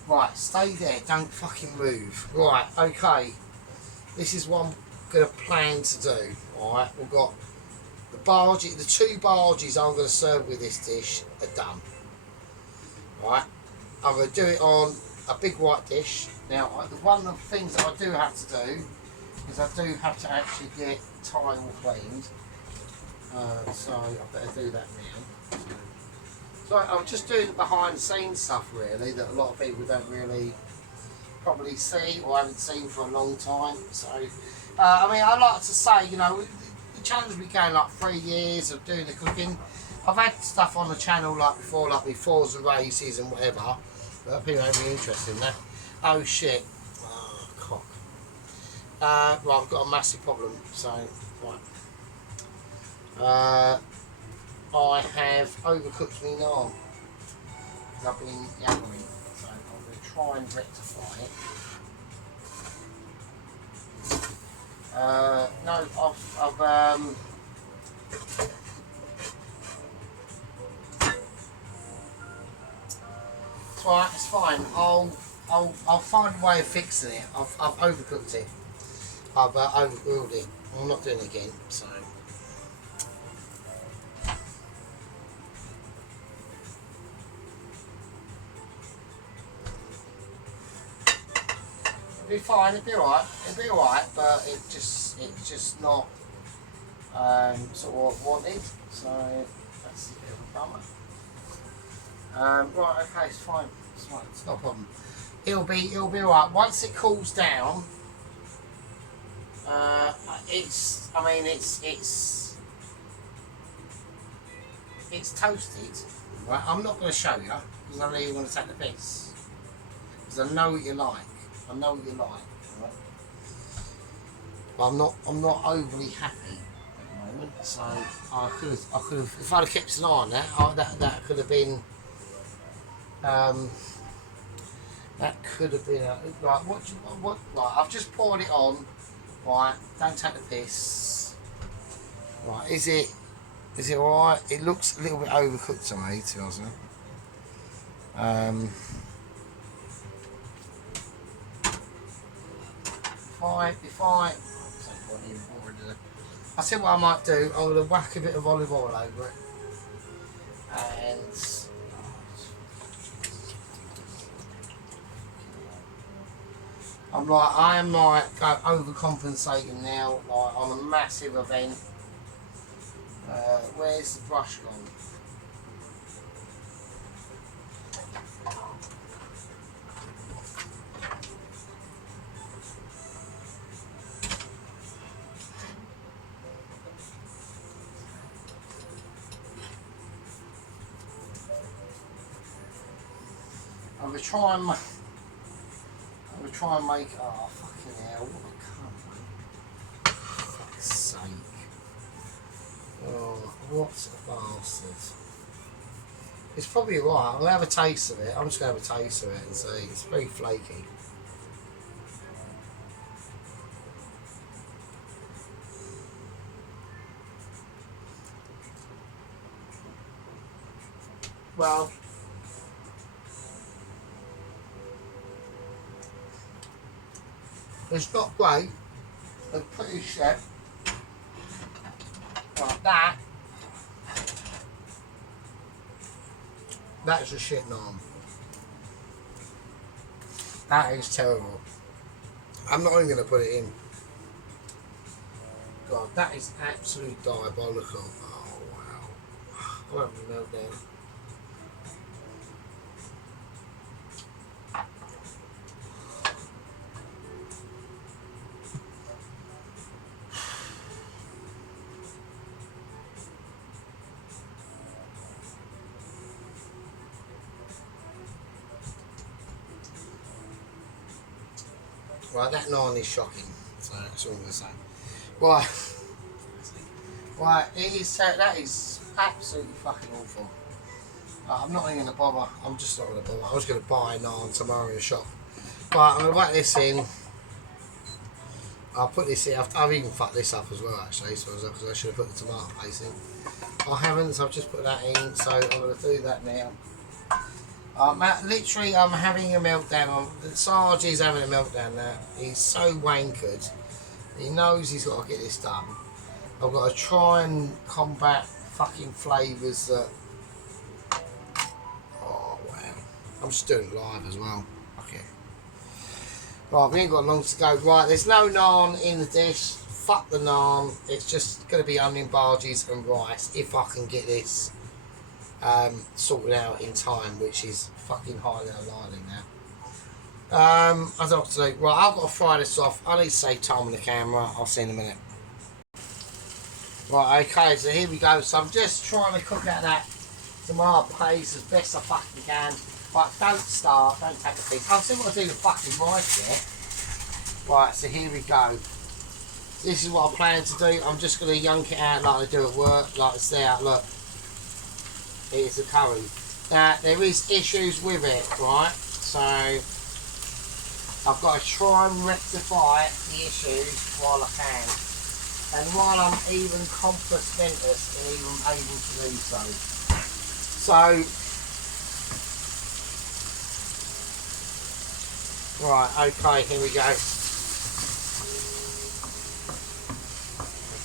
Right, stay there, don't fucking move. Right, okay. This is what I'm going to plan to do. Alright, we've got the two barges I'm going to serve with this dish are done. Right, I'm going to do it on a big white dish. Now, one of the things that I do have to do is I do have to actually get tile cleaned. So I better do that now. So I'm just doing behind the scenes stuff really that a lot of people don't really probably see or haven't seen for a long time. So, I mean, I like to say, you know, the channel's been going like 3 years of doing the cooking. I've had stuff on the channel like before, like before the races and whatever, but people ain't really interested in that. Oh shit. Oh, cock. Right, I've got a massive problem, so, right. I have overcooked me naan. I've been yammering, so I'm going to try and rectify it. No, it's alright, it's fine. I'll find a way of fixing it. I've overcooked it. I've overgrilled it. I'm not doing it again, so. It'll be fine, it'll be alright, but it's just not sort of what I wanted, so that's a bit of a bummer. Right, okay, it's fine, it's not a problem. It'll be alright. Once it cools down, it's toasted, right? I'm not going to show you, because I know you're going to take the piss, because I know what you like. I know what you like, right? But I'm not overly happy at the moment. So I could have, if I'd have kept an eye on that, that could have been, right. Right, I've just poured it on. Right, don't take the piss. Right, is it alright? It looks a little bit overcooked to me, to be honest. I see what I might do. I'm going to whack a bit of olive oil over it, and I am overcompensating now, like on a massive event. Where's the brush gone? I'm going to try and make, oh fucking hell, what a cunt, mate. For fuck's sake. Oh, what a bastard. It's probably right, I'm going to have a taste of it. I'm just going to have a taste of it and see. It's very flaky. Well, it's not great. It's pretty shit. Like that. That's a shit naan. That is terrible. I'm not even going to put it in. God, that is absolute diabolical. Oh wow. I'm having a meltdown. Right, that naan is shocking. So that's all I'm going to say. Right. Right, that is absolutely fucking awful. I'm not even going to bother. I'm just not going to bother. I was going to buy a naan tomorrow in a shop. Right, I'm going to whack this in. I'll put this in. I've even fucked this up as well, actually, so I should have put the tomato paste in. I haven't, so I've just put that in, so I'm going to do that now. Literally, I'm having a meltdown. Sarge is having a meltdown now. He's so wankered. He knows he's got to get this done. I've got to try and combat fucking flavours that... Oh, wow. I'm just doing it live as well. Okay. Right, we ain't got long to go. Right, there's no naan in the dish. Fuck the naan. It's just going to be onion barges and rice if I can get this sorted out in time, which is fucking highly unlikely now. I don't know what to do. Right, I've got to fry this off. I need to save time on the camera. I'll see you in a minute. Right, okay, so here we go. So I'm just trying to cook out that tomato paste as best I fucking can. Right, don't start, don't take a piece. I've still got to do the fucking rice here. Right, so here we go. This is what I plan to do. I'm just going to yunk it out like I do at work, like it's there. Look, it's a curry. Now, there is issues with it, right? So, I've got to try and rectify the issues while I can. And while I'm even compos mentis and even able to do so. So, right, okay, here we go.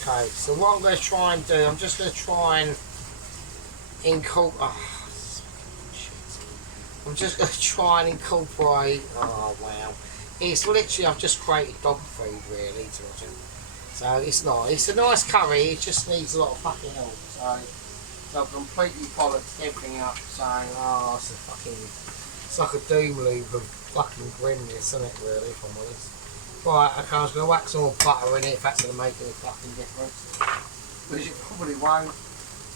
Okay, so what I'm going to try and do, I'm just going to try and incorporate. Oh, I'm just going to try and incorporate. Oh wow, it's literally I've just created dog food really to watch it. So it's not. It's a nice curry. It just needs a lot of fucking help. So I've completely bollocked everything up. So it's a fucking. It's like a doom loop of fucking grimness, isn't it? Really, if I'm honest. Right, okay, I was going to whack some more butter in it if that's going to make any fucking difference. Which it probably won't.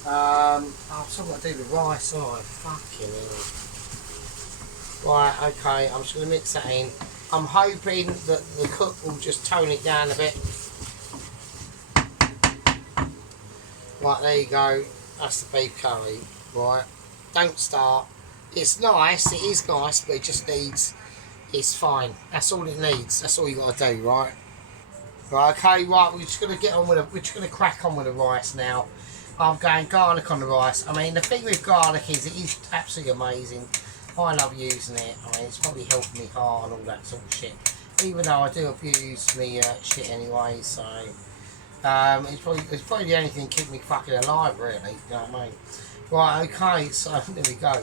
I've still got to do the rice, aren't I? Fucking hell. Right, okay, I'm just going to mix that in. I'm hoping that the cook will just tone it down a bit. Right, there you go. That's the beef curry. Right, don't start. It's nice, it is nice, but it just needs... It's fine. That's all it needs. That's all you got to do, right? Right, okay, right. We're just gonna get on with it. We're just gonna crack on with the rice now. I'm going garlic on the rice. I mean, the thing with garlic is it is absolutely amazing. I love using it. I mean, it's probably helped me heart and all that sort of shit. Even though I do abuse me shit anyway, so it's probably the only thing keeping me fucking alive, really. You know what I mean? Right, okay. So there we go.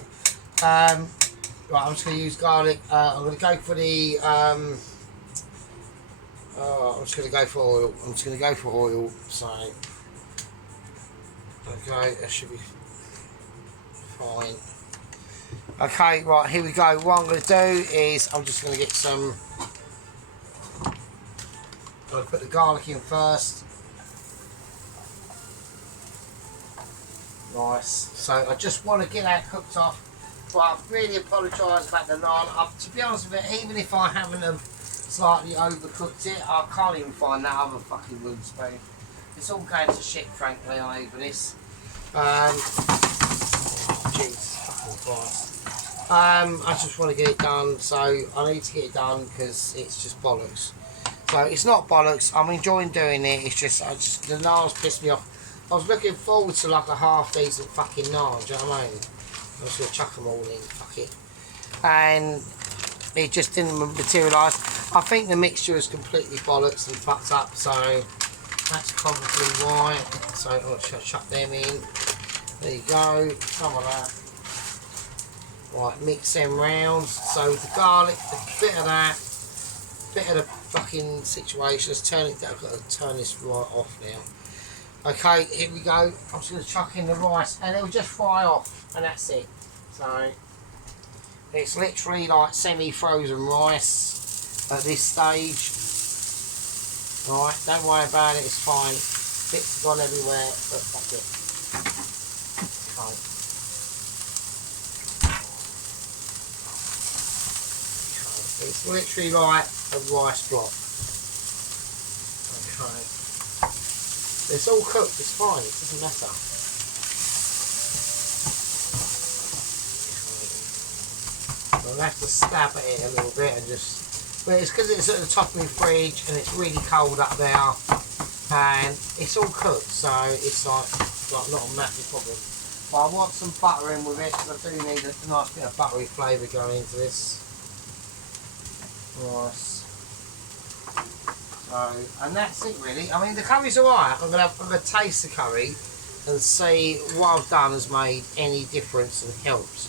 Right, I'm just going to use garlic. I'm going to go for the. I'm just going to go for oil. I'm just going to go for oil. So, okay, that should be fine. Okay, right, here we go. What I'm going to do is I'm just going to get some. I'm going to put the garlic in first. Nice. So I just want to get that cooked off. But I really apologise about the naan. To be honest with you, even if I haven't have slightly overcooked it, I can't even find that other fucking wooden spoon. It's all going to shit, frankly, over this. Jeez, fucking Christ. I just want to get it done, so I need to get it done because it's just bollocks. So it's not bollocks. I'm enjoying doing it. It's just, the naan's pissed me off. I was looking forward to like a half decent fucking naan. Do you know what I mean? I'm just going to chuck them all in, fuck it. And it just didn't materialise. I think the mixture is completely bollocks and fucked up, so that's probably why. So I'll just chuck them in. There you go, some of that. Right, mix them round. So the garlic, a bit of that, bit of the fucking situation. Let's turn it down. I've got to turn this right off now. Okay, here we go. I'm just going to chuck in the rice and it'll just fry off and that's it. So it's literally like semi-frozen rice at this stage. Alright, don't worry about it, it's fine. Bits have gone everywhere, but fuck it. Okay. It's literally like a rice block. Okay. It's all cooked, it's fine, it doesn't matter. Okay. I'll have to stab at it a little bit and just... But it's because it's at the top of my fridge and it's really cold up there. And it's all cooked, so it's like not a massive problem. But I want some butter in with it because I do need a nice bit of buttery flavour going into this. Nice. So, and that's it really. I mean the curry's alright. I'm gonna taste the curry and see what I've done has made any difference and helps.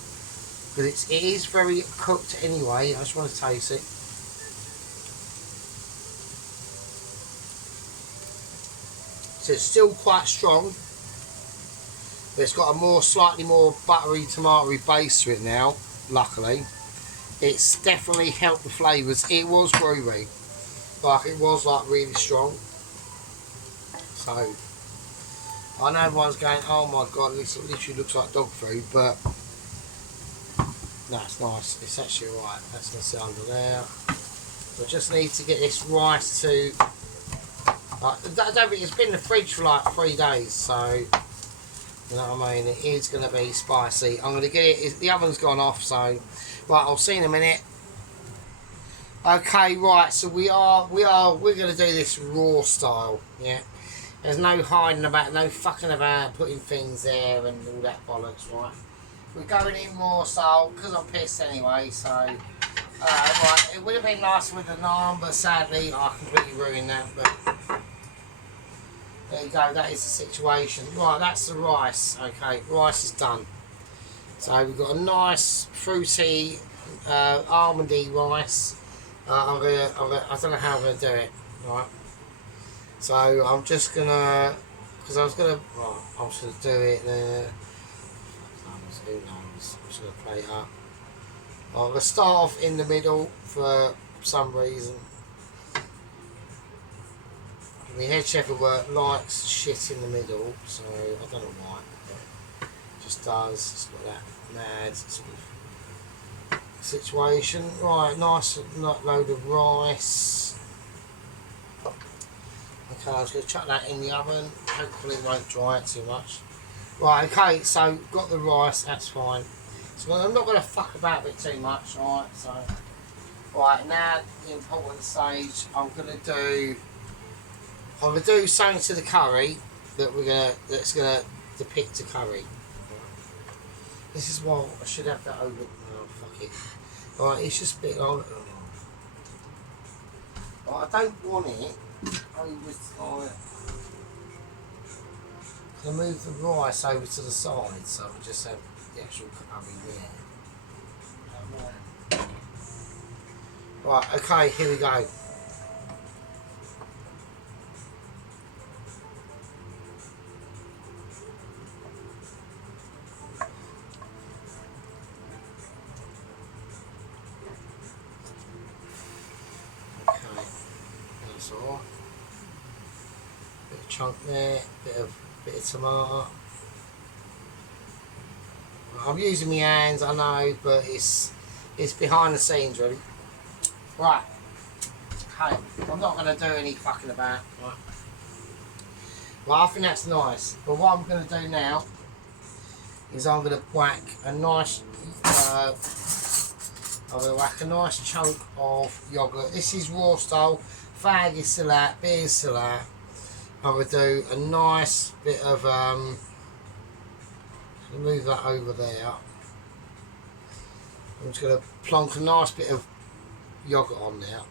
Because it is very cooked anyway. I just want to taste it. So it's still quite strong. But it's got a slightly more buttery, tomatoey base to it now, luckily. it's definitely helped the flavours. It was groovy, like it was like really strong. So I know everyone's going, oh my god, this literally looks like dog food, but no, it's nice. It's actually alright. That's going to sit under there. So I just need to get this rice to. I don't think it's been in the fridge for like 3 days, so you know what I mean. It is going to be spicy. I'm going to get it. The oven's gone off, so right. I'll see in a minute. Okay, right. So we're going to do this raw style. Yeah. There's no hiding about, no fucking about, putting things there and all that bollocks, right? We're going in raw style because I'm pissed anyway. So right. It would have been nice with the naan, but sadly I completely ruined that. But there you go, that is the situation. Right, that's the rice. Okay, rice is done. So we've got a nice fruity almondy rice. I don't know how I'm gonna do it. Right. So I'm just gonna, because I was gonna do it there. Who knows? I'm just gonna play it up. I'm gonna start off in the middle for some reason. The head chef at work likes shit in the middle, so I don't know why, but it just does. It's got that mad sort of situation. Right, nice load of rice. Okay, I was going to chuck that in the oven. Hopefully it won't dry it too much. Right, okay, so got the rice, that's fine. So I'm not going to fuck about with it too much, alright, so. Right, now the important stage, I'm going to do something to the curry that's gonna depict a curry. This is why I should have that over. Oh fuck it! Alright, it's just a bit like. I don't want it over like. I move the rice over to the side, so we just have the actual curry there. Right, okay, here we go. Bit of chunk there, bit of tomato. I'm using my hands, I know, but it's behind the scenes really. Right. Okay, I'm not going to do any fucking about. Right. Well, I think that's nice. But what I'm going to do now is I'm going to whack a nice. I'm going to whack a nice chunk of yogurt. This is raw style. Fag is still out, beer is still out. I'm going to do a nice bit of. Move that over there. I'm just going to plonk a nice bit of yogurt on there.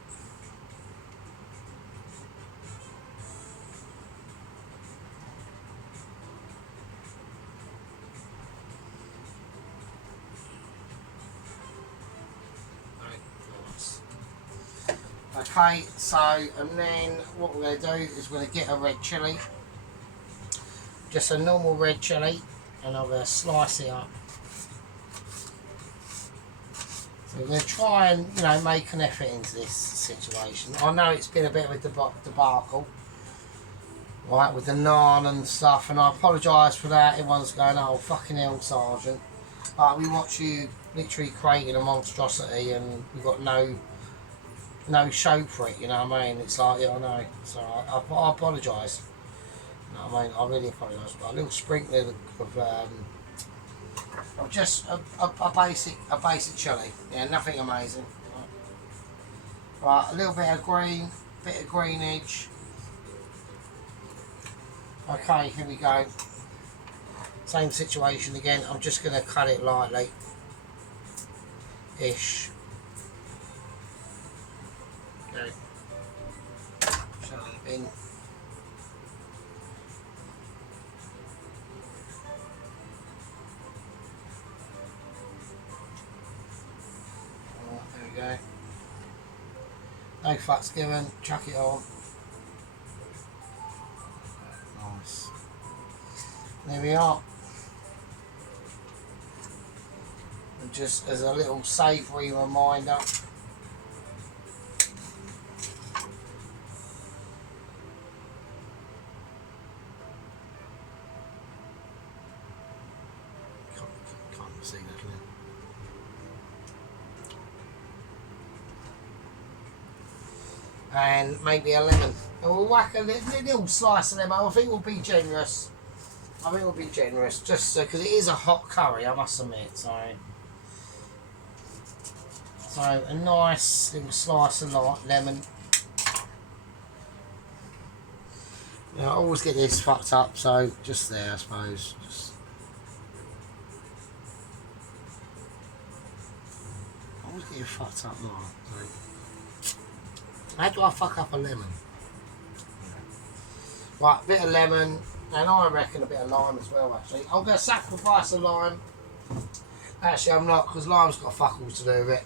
Okay, so and then what we're going to do is we're going to get a red chilli, just a normal red chilli, and I'm going to slice it up. So we're going to try and make an effort into this situation. I know it's been a bit of a debacle, right, with the naan and stuff, and I apologise for that. Everyone's going, oh fucking hell, Sergeant. But we watch you literally creating a monstrosity, and we've got no show for it, you know what I mean? It's like, yeah, I know. So I apologise. You know what I mean? I really apologise. But a little sprinkling of just a basic chilli. Yeah, nothing amazing. Right, a little bit of greenage. Okay, here we go. Same situation again. I'm just going to cut it lightly. Ish. Okay. Shut it in. There we go. No fucks given. Chuck it on. Nice. There we are. just as a little savoury reminder. Can't see that, can you? And maybe a lemon. And we'll whack a little slice of lemon. I think we'll be generous. Just because it is a hot curry, I must admit. So a nice little slice of lemon. Now, I always get this fucked up, so just there, I suppose. I always get it fucked up, like. How do I fuck up a lemon? Right, a bit of lemon, and I reckon a bit of lime as well, actually. I'm going to sacrifice a lime. Actually, I'm not, because lime's got fuck all to do with it.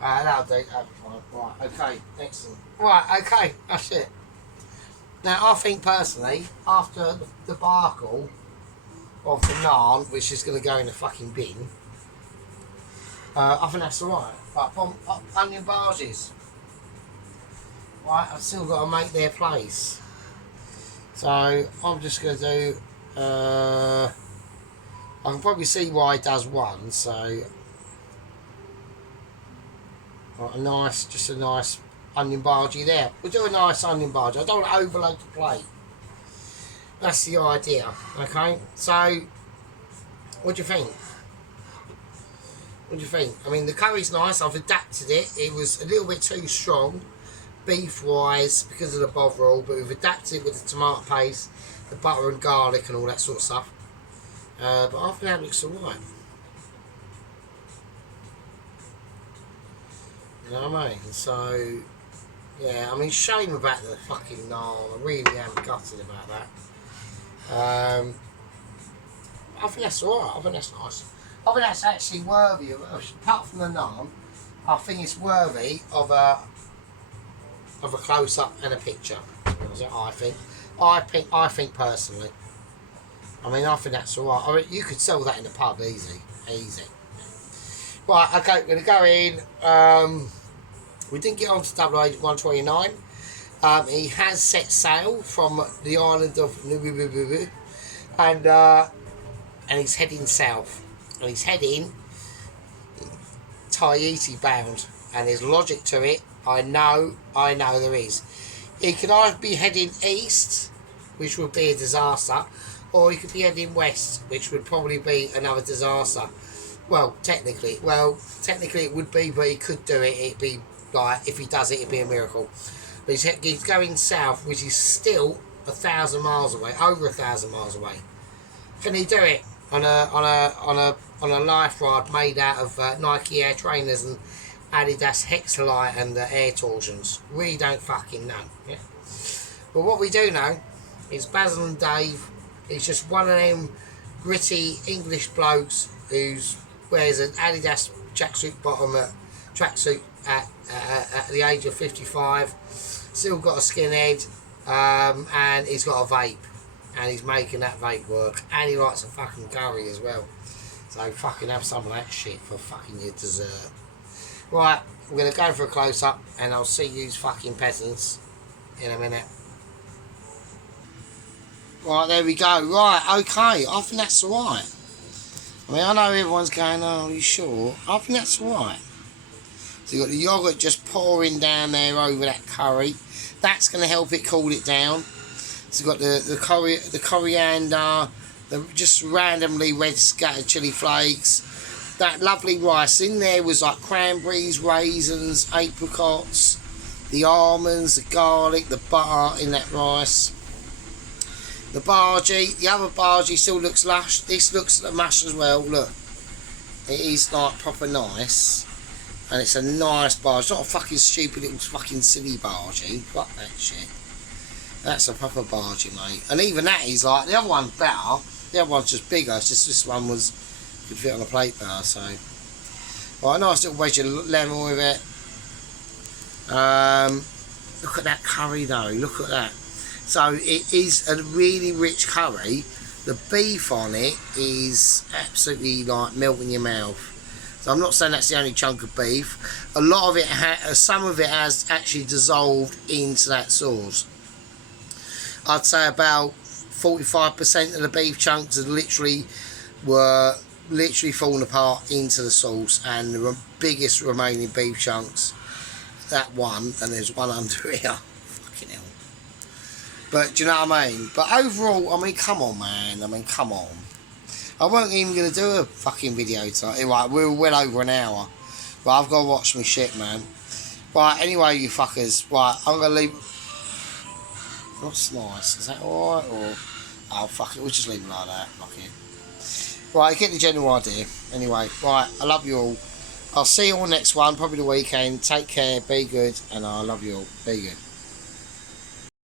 That'll do, that'll be fine. Right, okay, excellent. Right, okay, that's it. Now, I think personally, after the debacle of the naan, which is going to go in the fucking bin, I think that's alright. Right, onion barges. Right, I've still got to make their place. So, I'm just going to do... I can probably see why it does one, so... Right, just a nice onion bargee there. We'll do a nice onion barge. I don't want to overload the plate. That's the idea, okay? So, what do you think? What do you think? I mean, the curry's nice. I've adapted it. It was a little bit too strong, beef-wise, because of the bovril, but we've adapted it with the tomato paste, the butter and garlic and all that sort of stuff. But I think that looks alright. You know what I mean? So, yeah, I mean, shame about the fucking naan. I really am gutted about that. I think that's alright. I think that's nice. I think that's actually worthy of, apart from the naan, I think it's worthy of a close-up and a picture. I think personally. I mean, I think that's alright. I mean, you could sell that in the pub easy. Right, okay, we're going to go in. We didn't get on to WH129. He has set sail from the island of Nubu, and he's heading south. And he's heading Tahiti bound. And there's logic to it. I know there is. He could either be heading east, which would be a disaster, or he could be heading west, which would probably be another disaster. Well, technically it would be, but he could do it. It'd be like, if he does it, it'd be a miracle. But he's going south, which is still 1,000 miles away, over 1,000 miles away. Can he do it on a life rod made out of Nike Air Trainers and Adidas Hexalite and Air Torsions? We don't fucking know. Yeah? But what we do know is Basil and Dave is just one of them gritty English blokes who wears an Adidas tracksuit at the age of 55, still got a skinhead, and he's got a vape, and he's making that vape work, and he likes a fucking curry as well. So fucking have some of that shit for fucking your dessert. Right, we're going to go for a close-up, and I'll see you fucking peasants in a minute. Right, there we go. Right, okay, I think that's alright. I mean, I know everyone's going, oh, are you sure? I think that's alright. So you've got the yoghurt just pouring down there over that curry. That's going to help it cool it down. So you've got the coriander, the just randomly red scattered chilli flakes. That lovely rice. In there was like cranberries, raisins, apricots, the almonds, the garlic, the butter in that rice. The bhaji, the other bhaji still looks lush. This looks like mush as well. Look, it is like proper nice, and it's a nice bhaji. It's not a fucking stupid little fucking silly bhaji. Fuck that shit. That's a proper bhaji, mate. And even that is like, the other one's better. The other one's just bigger. It's just this one could fit on a plate better. So, right, a nice little wedge of lemon with it. Look at that curry though. Look at that. So it is a really rich curry. The beef on it is absolutely like melt in your mouth. So I'm not saying that's the only chunk of beef. A lot of it, some of it has actually dissolved into that sauce. I'd say about 45% of the beef chunks were literally falling apart into the sauce, and the biggest remaining beef chunks, that one, and there's one under here. Fucking hell. But do you know what I mean? But overall, I mean, come on, man. I mean, come on. I wasn't even going to do a fucking video tonight. Right, we're well over an hour. But I've got to watch my shit, man. Right, anyway, you fuckers. Right, I'm going to leave... That's nice. Is that alright? Or... Oh, fuck it. We'll just leave it like that. Fuck it. Right, get the general idea. Anyway, right, I love you all. I'll see you all next one, probably the weekend. Take care, be good, and I love you all. Be good.